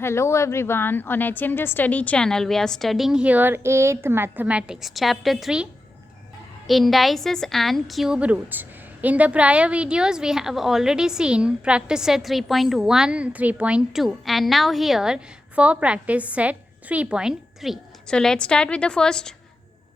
Hello everyone, on HMJ Study channel we are studying here 8th Mathematics Chapter 3 Indices and Cube Roots. In the prior videos we have already seen practice set 3.1, 3.2 and now here for practice set 3.3. So let's start with the first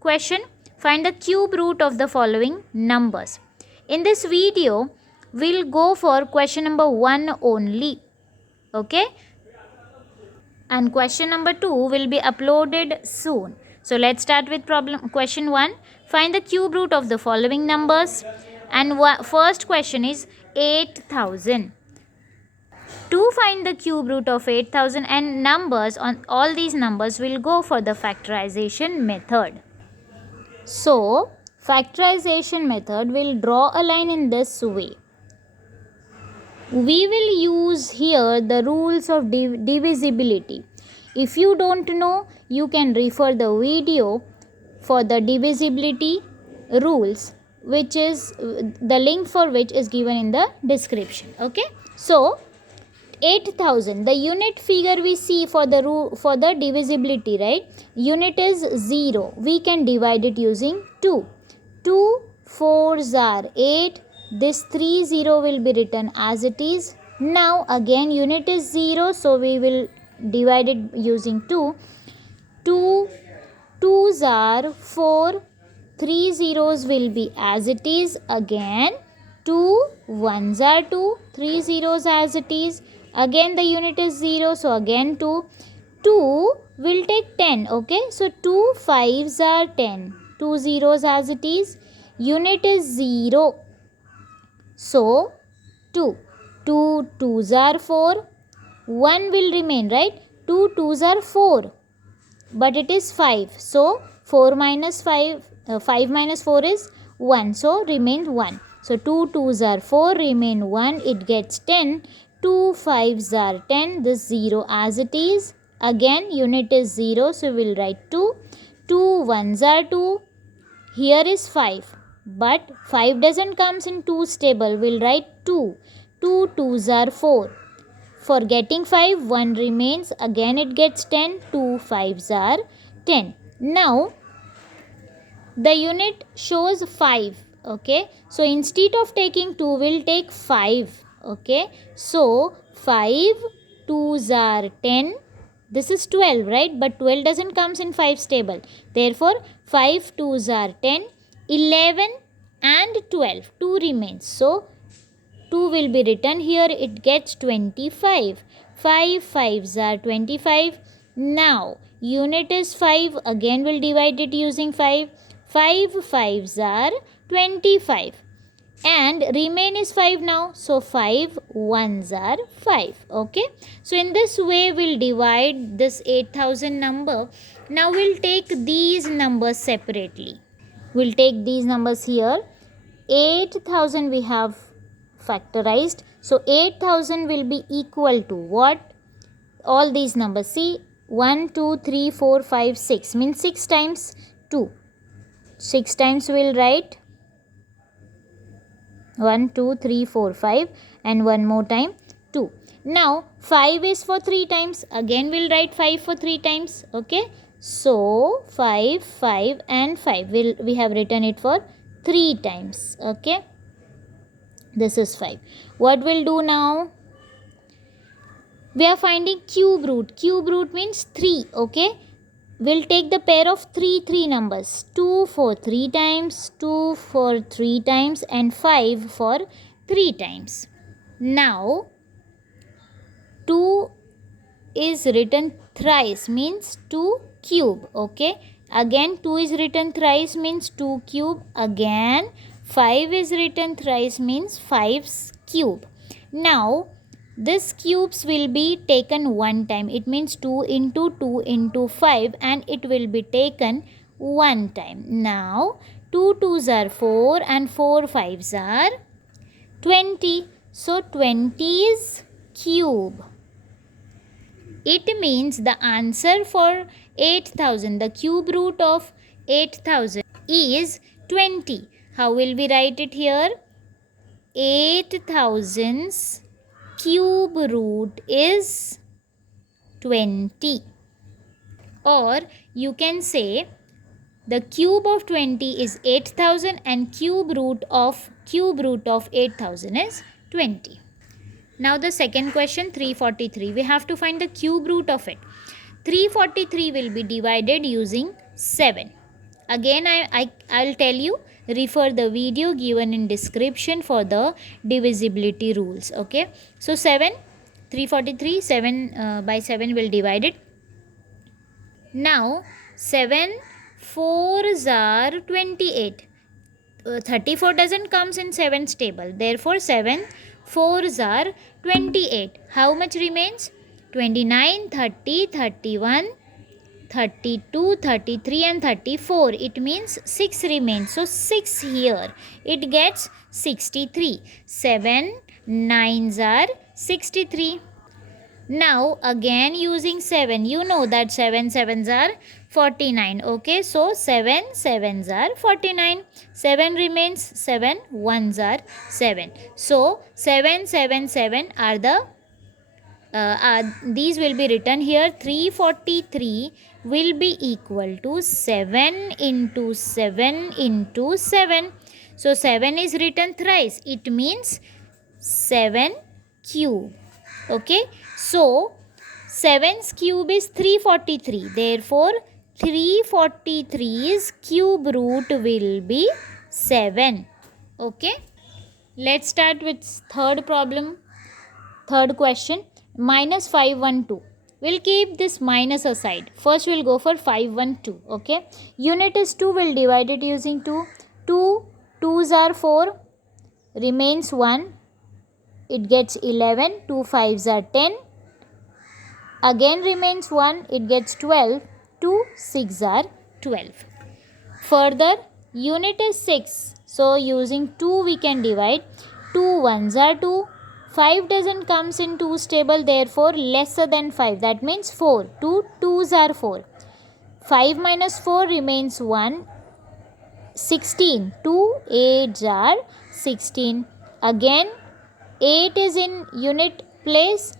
question. Find the cube root of the following numbers. In this video we'll go for question number 1 only. Okay, and question number 2 will be uploaded soon. So let's start with question 1. Find the cube root of the following numbers, and first question is 8000. To find the cube root of 8000 and numbers on all these numbers, will go for the factorization method. So factorization method will draw a line in this way. We will use here the rules of divisibility. If you don't know, you can refer the video for the divisibility rules, which is the link for which is given in the description. Okay, so 8000, the unit figure we see for the divisibility, right? Unit is 0. We can divide it using 2. 2 4s are 8. This 30 will be written as it is. Now again unit is 0, so we will divide it using 2. 2 2s are 4. 3 zeros will be as it is again. 2 1s are 2. 3 zeros as it is. Again the unit is 0, so again 2. 2 will take 10. Okay, so 2 5s are 10. 2 zeros as it is. Unit is 0. So 2. 2 2s are 4. 1 will remain, right? 2 2s are 4. But it is 5. So 4 minus 5, 5 minus 4 is 1. So remains 1. So 2 2s are 4, remain 1. It gets 10. 2 5s are 10. This 0 as it is. Again unit is 0. So we will write 2. 2 1s are 2. Here is 5. But 5 doesn't comes in 2's table. We'll write 2. 2 2s are 4. For getting 5, 1 remains. Again it gets 10. 2 5s are 10. Now the unit shows 5. Okay, so instead of taking 2, we'll take 5. Okay, so 5 2s are 10. This is 12, right? But 12 doesn't comes in 5's table. Therefore 5 2s are 10. 11 and 12, 2 remains. So 2 will be written here. It gets 25. 5 5s are 25. Now unit is 5. Again we'll divide it using 5. 5 5s are 25. And remain is 5 now. So 5 1s are 5. Okay. So in this way we'll divide this 8000 number. Now we'll take these numbers separately. We'll take these numbers here. 8000 we have factorized. So 8000 will be equal to what? All these numbers. See, 1, 2, 3, 4, 5, 6. Means 6 times 2. 6 times we'll write 1, 2, 3, 4, 5 and one more time 2. Now 5 is for 3 times. Again we'll write 5 for 3 times. Okay. So 5, 5 and 5. We have written it for 3 times. Okay. This is 5. What we'll do now? We are finding cube root. Cube root means 3. Okay. We'll take the pair of 3 numbers. 2 for 3 times, 2 for 3 times and 5 for 3 times. Now 2 is written thrice, means 2 cube. Okay. Again 2 is written thrice, means 2 cube. Again 5 is written thrice, means 5's cube. Now this cubes will be taken one time. It means 2 into 2 into 5 and it will be taken one time. Now 2 2s are 4 and 4 5s are 20. So 20 is cube. It means the answer for 8000, the cube root of 8000 is 20. How will we write it here? 8000's cube root is 20. Or you can say the cube of 20 is 8000 and cube root of 8000 is 20. Now the second question, 343. We have to find the cube root of it. 343 will be divided using 7. Again, I'll tell you, refer the video given in description for the divisibility rules. Okay. So 343, 7 by 7 will divide it. Now 7 4s are 28. 34 doesn't comes in 7's table. Therefore 7 4s are 28. How much remains? 29, 30, 31, 32, 33 and 34. It means 6 remains. So 6 here. It gets 63. 7 9s are 63. Now again using 7, you know that 7 7s are 49. Okay, so 7 7s are 49. 7 remains, 7 1s are 7. So 7 7 7 are the these will be written here. 343 will be equal to 7 into 7 into 7. So 7 is written thrice. It means 7 cube. Okay, so 7's cube is 343. Therefore 343's cube root will be 7. Okay, let's start with third question. Minus 512. We'll keep this minus aside. First we'll go for 512. Okay, unit is 2. We'll divide it using 2. 2 2s are 4. Remains 1. It gets 11. 2 5s are 10. Again remains 1. It gets 12. 2 6 are 12. Further, unit is 6. So using 2 we can divide. 2 1s are 2. 5 doesn't comes in 2's table. Therefore lesser than 5. That means 4. 2 2s are 4. 5 minus 4 remains 1. 16. 2 8s are 16. Again 8 is in unit place.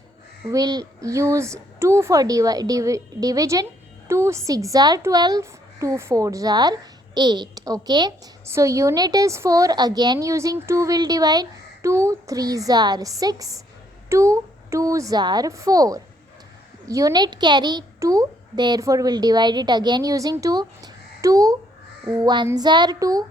We'll use 2 for division. 2 6 are 12. 2 4s are 8. Okay, so unit is 4. Again using 2 will divide. 2 3s are 6. 2 2s are 4. Unit carry 2. Therefore we'll divide it again using 2. 2 1s are 2.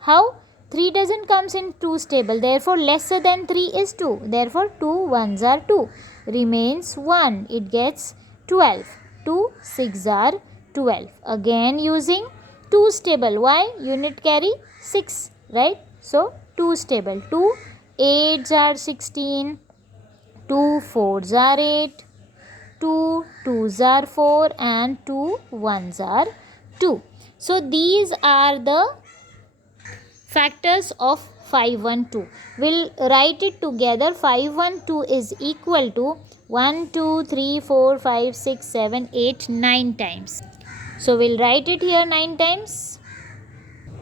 How? 3 doesn't comes in 2's table. Therefore lesser than 3 is 2. Therefore 2 1s are 2. Remains 1. It gets 12. 2 6 are 12. Again using 2's table. Why? Unit carry 6. Right? So 2's table. 2 8s are 16. 2 4s are 8. 2 2s are 4 and 2 1s are 2. So these are the factors of 512. We'll write it together. 512 is equal to 1 2 3 4 5 6 7 8 9 times. So we'll write it here 9 times.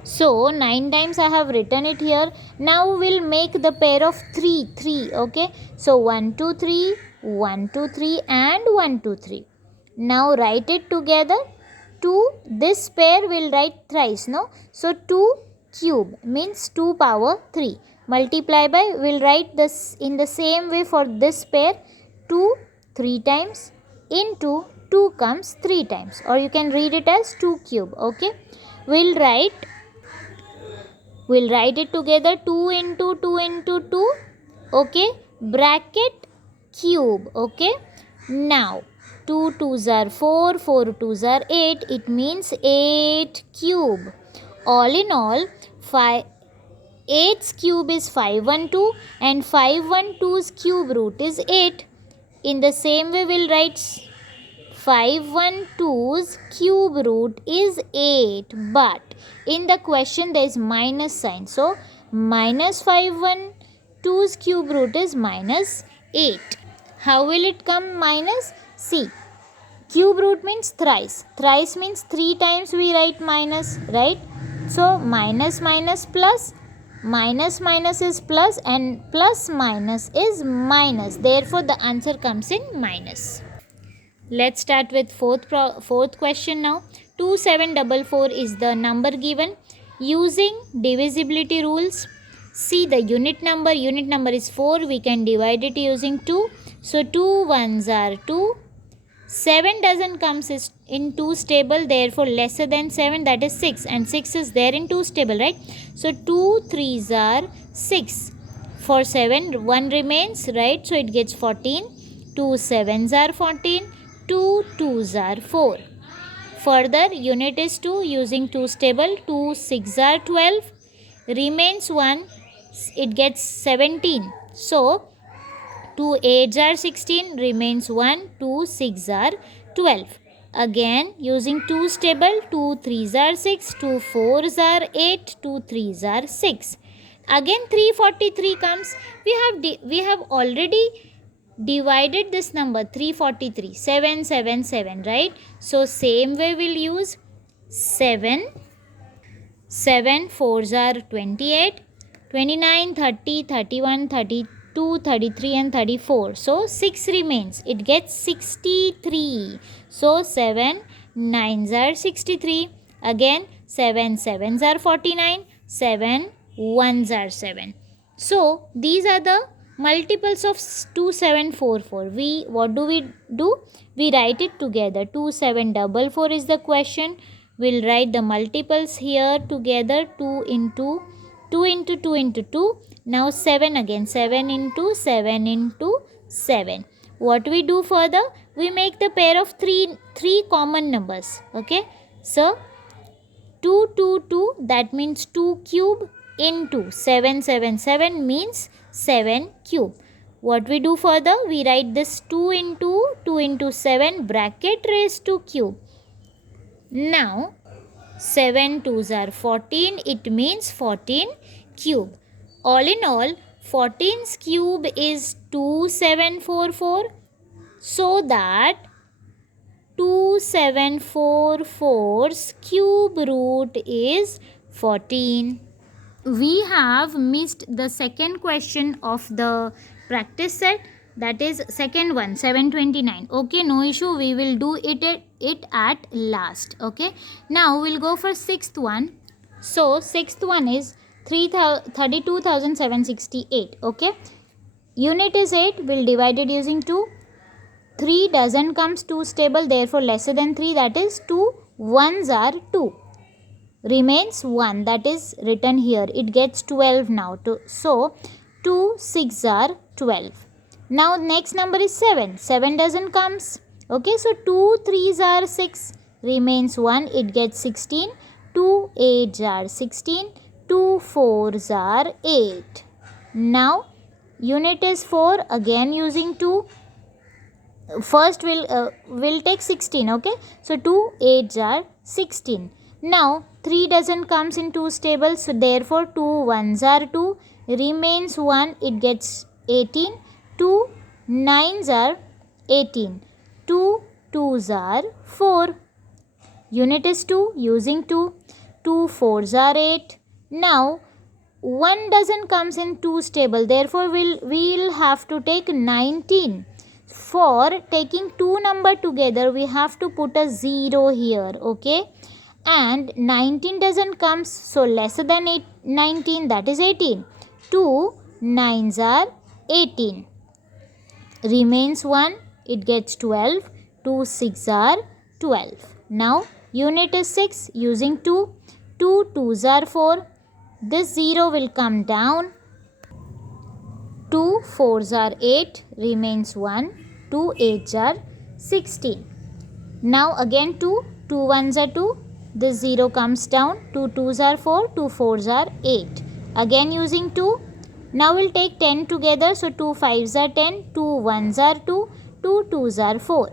So 9 times I have written it here. Now we'll make the pair of 3. Okay, so 1 2 3 1 2 3 and 1 2 3. Now write it together. 2, this pair will write thrice, no? So 2 cube means 2 power 3. Multiply by, we'll write this in the same way for this pair. 2 3 times into 2 comes 3 times, or you can read it as 2 cube. Okay, we'll write it together. 2 into 2 into 2. Okay, bracket cube. Okay, now 2 2s are 4, 4 2s are 8. It means 8 cube. All in all, 8's cube is 512 and 512's cube root is 8. In the same way, we'll write 512's cube root is 8. But in the question, there is minus sign. So, minus 512's cube root is minus 8. How will it come minus? See, cube root means thrice. Thrice means 3 times we write minus, right? So, minus minus plus. Minus minus is plus and plus minus is minus. Therefore, the answer comes in minus. Let's start with fourth question now. 2744 is the number given. Using divisibility rules, see the unit number is 4. We can divide it using 2. So 2 ones are 2. 7 doesn't comes in 2's table, therefore lesser than 7, that is 6, and 6 is there in 2's table, right? So 2 3's are 6. For 7 1 remains, right? So it gets 14. 2 7's are 14. 2 2's are 4. Further, unit is 2 using 2's table. 2 6 are 12. Remains 1, it gets 17. So 2 8's are 16, remains 1, 2 6 are 12. Again, using 2's table, 2 3's are 6, 2 4's are 8, 2 3's are 6. Again 343 comes. We have already divided this number 343, 7 7 7, right? So same way we'll use 7. 7 4's are 28, 29, 30, 31, 32, 33 and 34. So 6 remains. It gets 63. So 7 9's are 63. Again 7 7's are 49. 7 1's are 7. So these are the multiples of 2744. What do? We write it together. 2744 is the question. We'll write the multiples here together. 2 into 2 into 2 into 2. Now 7 again. 7 into 7 into 7. What we do further? We make the pair of three common numbers. Okay. So 2 2 2, that means 2 cube, into 7 7 7 means 7 cube. What we do further? We write this 2 into 7 bracket raised to cube. Now 7 2's are 14. It means 14 cube. All in all, 14's cube is 2744. So that 2744's cube root is 14. We have missed the second question of the practice set, that is second one, 729. Okay, no issue, we will do it at last. Okay, now we'll go for sixth one. So sixth one is 32,768. Okay, unit is 8. We'll divide it using 2. 3 doesn't comes 2's table, therefore lesser than 3, that is 2 1's are 2. Remains 1, that is written here. It gets 12 now. So 2 6 are 12. Now next number is 7. 7 doesn't comes. Okay, so 2 3's are 6. Remains 1. It gets 16. 2 8's are 16. 2 4's are 8. Now unit is 4. Again using 2. First we'll take 16. Okay, so 2 8's are 16. Now 3 doesn't comes in 2's table, so therefore 2 1's are 2. Remains 1. It gets 18. 2 9's are 18. 2 2's are 4. Unit is 2 using 2. 2 4's are 8. Now 1 doesn't comes in 2's table, therefore we'll have to take 19. For taking two number together, we have to put a 0 here. Okay, and 19 doesn't come, so lesser than 19, that is 18. 2 9's are 18. Remains 1. It gets 12. 2 6 are 12. Now unit is 6 using 2. 2 2's are 4. This 0 will come down. 2 4's are 8. Remains 1. 2 8's are 16. Now again 2 1's are 2. This 0 comes down. 2 2's are 4. 2 4's are 8. Again using 2. Now we'll take 10 together. So 2 5's are 10. 2 1's are 2. 2 2's are 4.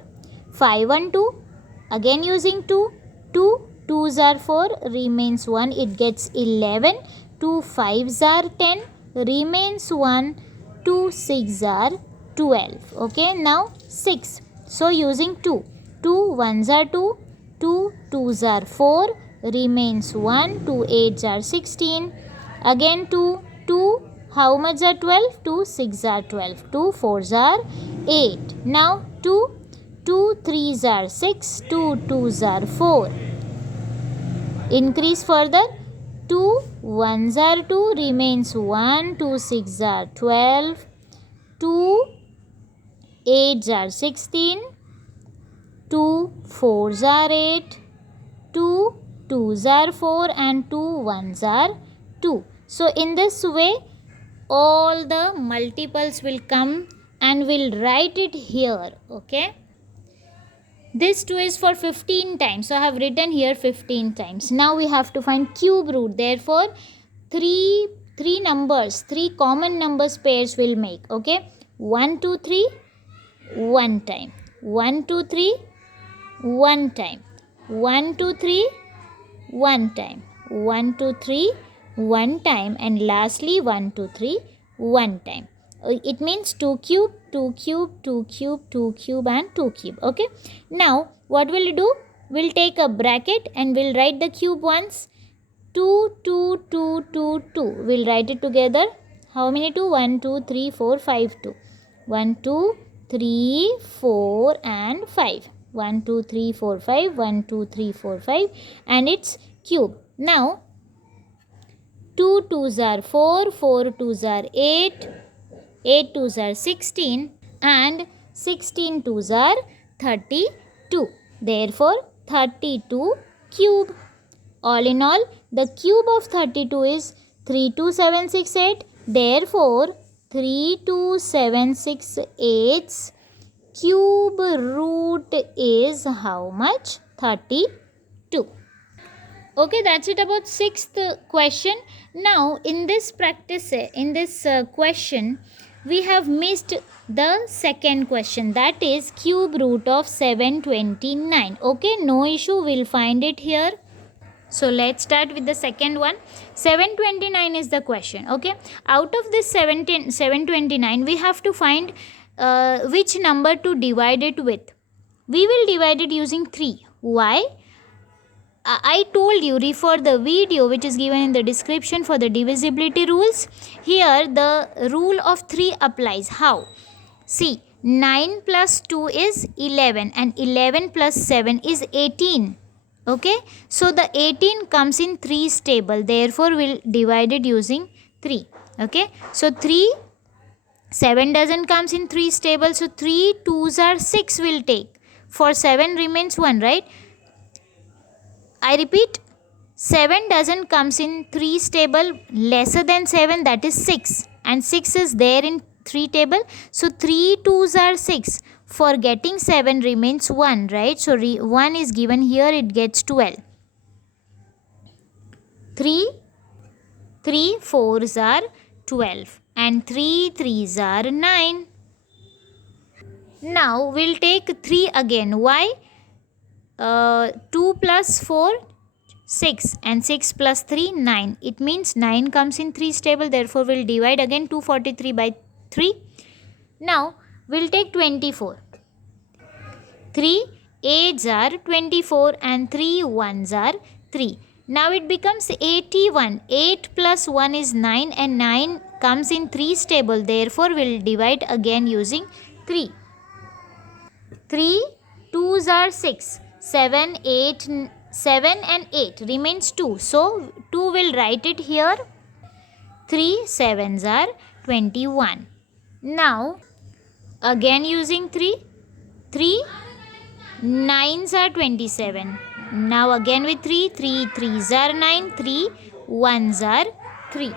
5 1 2. Again using 2. 2 2's are 4. Remains 1. It gets 11. 2 5's are 10. Remains 1. 2 6's are 12. Okay, now 6. So using 2. 2 1's are 2. 2 2's are 4. Remains 1. 2 8's are 16. Again 2. 2. How much are 12? 2 6's are 12. 2 4's are 8. Now 2. 2 3s are 6, 2 2s are 4. Increase further. 2 1s are 2, remains 1, 2 6s are 12, 2 8s are 16, 2 4s are 8, 2 2s are 4 and 2 1s are 2. So in this way all the multiples will come and we'll write it here. Okay. This 2 is for 15 times. So I have written here 15 times. Now we have to find cube root. Therefore, three common numbers pairs will make. Okay. 1 2 3 one time. 1 2 3 one time. 1 2 3 one time. 1 2 3 one time, and lastly 1 2 3 one time. It means 2 cube, 2 cube, 2 cube, 2 cube and 2 cube. Okay. Now what will we do? We'll take a bracket and we'll write the cube once. 2 2 2 2 2. We'll write it together. How many 2? 1 2 3 4 5 2. 1 2 3 4 and 5. 1 2 3 4 5. 1 2 3 4 5 and it's cube. Now 2 2s are 4, 4 2s are 8, 8 2s are 16 and 16 2s are 32. Therefore 32 cube. All in all, the cube of 32 is 32768. Therefore 32768's cube root is how much? 32. Okay, that's it about sixth question. Now in this question we have missed the second question, that is cube root of 729. Okay, no issue, we'll find it here. So let's start with the second one. 729 is the question. Okay, out of this 729 we have to find which number to divide it with. We will divide it using 3. Why? I told you, refer the video which is given in the description for the divisibility rules. Here the rule of 3 applies. How? See, 9 plus 2 is 11 and 11 plus 7 is 18. Okay, so the 18 comes in 3's table. Therefore we'll divide it using 3. Okay, so 7 doesn't comes in 3's table, so 3 2s are 6 will take. For 7 remains 1, right? I repeat, 7 doesn't comes in 3's table, lesser than 7, that is 6, and 6 is there in 3 table, so 3 2s are 6. For getting 7 remains 1, right? So 1 is given here, it gets 12. 3 4s are 12 and 3 3s are 9. Now we'll take 3 again. Why? 2 plus 4 6 and 6 plus 3 9. It means 9 comes in 3's table, therefore we'll divide again 243 by 3. Now we'll take 24. 3 8s are 24 and 3 1s are 3. Now it becomes 81. 8 plus 1 is 9 and 9 comes in 3's table, therefore we'll divide again using 3. 3 2s are 6. 7 and 8 remains 2. So 2 will write it here. 3 7s are 21. Now again using 3. 3 9s are 27. Now again with 3. 3 3s are 9. 3 1s are 3.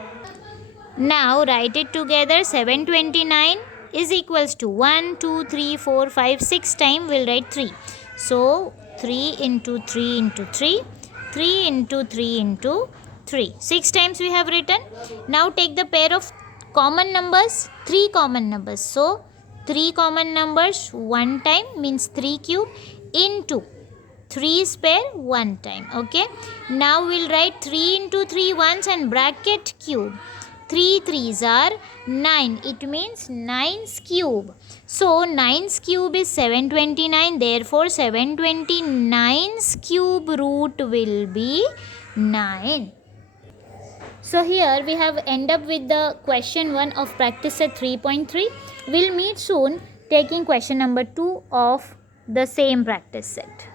Now write it together. 729 is equals to 1 2 3 4 5 6 time we'll write 3. So 3 into 3 into 3, 3 into 3 into 3. 6 times we have written. Now take the pair of common numbers, 3 common numbers. So 3 common numbers 1 time means 3 cube into 3's pair 1 time. Okay. Now we'll write 3 into 3 once and bracket cube. 3 3s are 9. It means 9's cube. So 9's cube is 729. Therefore 729's cube root will be 9. So here we have end up with the question 1 of practice set 3.3. We'll meet soon taking question number 2 of the same practice set.